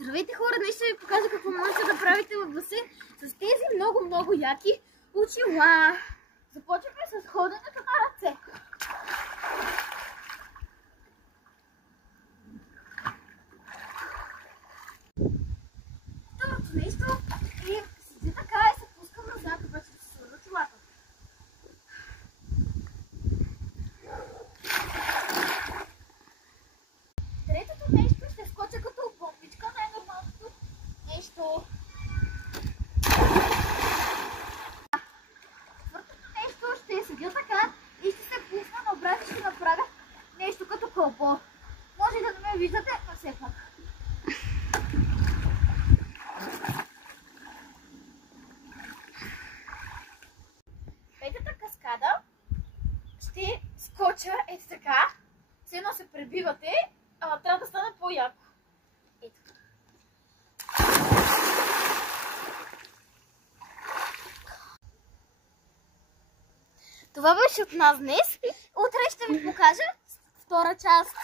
Здравейте хора, днес ще ви покажа какво можете да правите в басейн с тези много яки очила. Започваме с ходенето на ръце. Второто нещо е седи така и се пускам назад, обаче да се свърна очилата. Третото нещо ще скоча като бомбичка, най-нормалното нещо. Четвъртото нещо ще седя така и ще се пусна на обрат и ще направя нещо като кълбо. Може да не ме виждате, но все пак. Петата каскада ще скоча ето така. Все едно се пребивате, трябва да стане по-яко. Ето. Това беше от нас днес. Утре ще ви покажа втора част.